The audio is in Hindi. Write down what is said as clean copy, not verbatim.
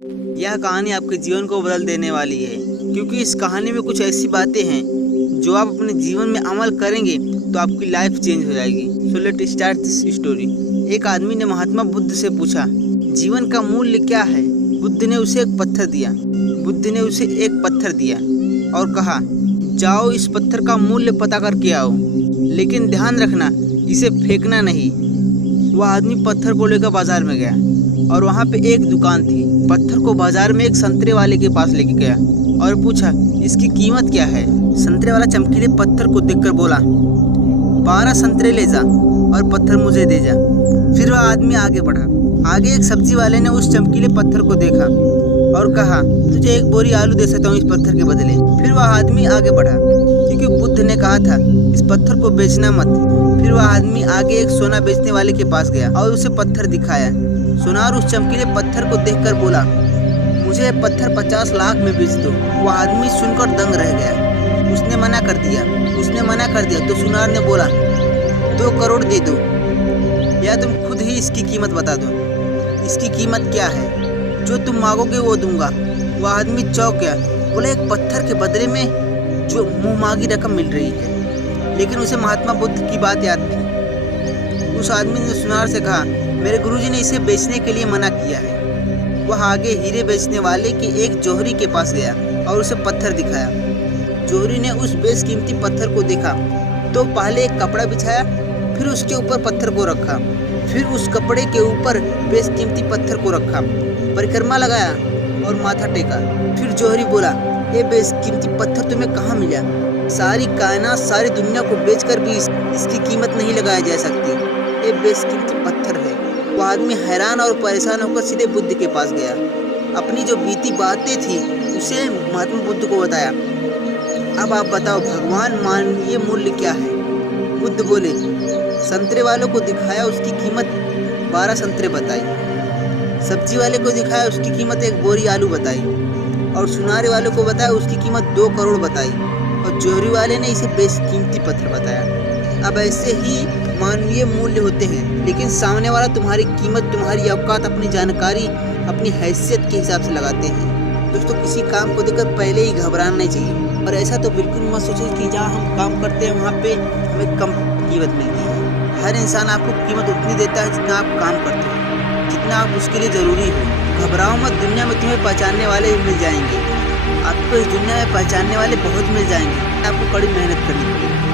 यह कहानी आपके जीवन को बदल देने वाली है, क्योंकि इस कहानी में कुछ ऐसी बातें हैं जो आप अपने जीवन में अमल करेंगे तो आपकी लाइफ चेंज हो जाएगी। So let start this story. एक आदमी ने महात्मा बुद्ध से पूछा, जीवन का मूल्य क्या है? बुद्ध ने उसे एक पत्थर दिया और कहा, जाओ इस पत्थर का मूल्य पता करके आओ, लेकिन ध्यान रखना इसे फेंकना नहीं। वह आदमी पत्थर को लेकर बाजार में गया और वहाँ पे एक दुकान थी। पत्थर को बाजार में एक संतरे वाले के पास लेके गया और पूछा, इसकी कीमत क्या है? संतरे वाला चमकीले पत्थर को देखकर बोला, 12 संतरे ले जा और पत्थर मुझे दे जा। फिर वह आदमी आगे बढ़ा। आगे एक सब्जी वाले ने उस चमकीले पत्थर को देखा और कहा, तुझे एक बोरी आलू दे सकता हूँ इस पत्थर के बदले। फिर वह आदमी आगे बढ़ा, क्योंकि बुद्ध ने कहा था इस पत्थर को बेचना मत। फिर वह आदमी आगे एक सोना बेचने वाले के पास गया और उसे पत्थर दिखाया। सुनार उस चमकीले पत्थर को देखकर बोला, मुझे ये पत्थर 50 लाख में बेच दो। वह आदमी सुनकर दंग रह गया। उसने मना कर दिया तो सुनार ने बोला, 2 करोड़ दे दो या तुम खुद ही इसकी कीमत बता दो। इसकी कीमत क्या है? जो तुम मांगोगे वो दूंगा। वह आदमी चौंक गया, बोला, एक पत्थर के बदले में जो मुँह मांगी रकम मिल रही है। लेकिन उसे महात्मा बुद्ध की बात याद थी। उस आदमी ने सुनार से कहा, मेरे गुरुजी ने इसे बेचने के लिए मना किया है। वह आगे हीरे बेचने वाले के एक जौहरी के पास गया और उसे पत्थर दिखाया। जौहरी ने उस बेशकीमती पत्थर को देखा तो पहले एक कपड़ा बिछाया, फिर उसके ऊपर पत्थर को रखा, फिर उस कपड़े के ऊपर बेशकीमती पत्थर को रखा, परिक्रमा लगाया और माथा टेका। फिर जौहरी बोला, ये बेशकीमती पत्थर तुम्हें कहाँ मिला? सारी कायनात, सारी दुनिया को बेचकर भी इसकी कीमत नहीं लगाई जा सकती। ये बेशकीमती पत्थर है। वह आदमी हैरान और परेशान होकर सीधे बुद्ध के पास गया। अपनी जो बीती बातें थी उसे महात्मा बुद्ध को बताया। अब आप बताओ, भगवान, मानवीय मूल्य क्या है? बुद्ध बोले, संतरे वालों को दिखाया, उसकी कीमत 12 संतरे बताई। सब्जी वाले को दिखाया, उसकी कीमत 1 बोरी आलू बताई। और सुनारे वालों को बताया, उसकी कीमत 2 करोड़ बताई। और जौहरी वाले ने इसे बेशकीमती पत्थर बताया। अब ऐसे ही मानवीय मूल्य होते हैं, लेकिन सामने वाला तुम्हारी कीमत, तुम्हारी औकात, अपनी जानकारी, अपनी हैसियत के हिसाब से लगाते हैं। दोस्तों, किसी काम को देखकर पहले ही घबराना नहीं चाहिए। और ऐसा तो बिल्कुल मत सोचो कि जहाँ हम काम करते हैं वहाँ पे हमें कम कीमत मिलती है। हर इंसान आपको कीमत उतनी देता है जितना आप काम करते हो, जितना आप उसके लिए ज़रूरी हो। घबराओ मत, दुनिया में तुम्हें पहचानने वाले मिल जाएंगे। आपको इस दुनिया में पहचानने वाले बहुत मिल जाएंगे। आपको कड़ी मेहनत करनी पड़ेगी।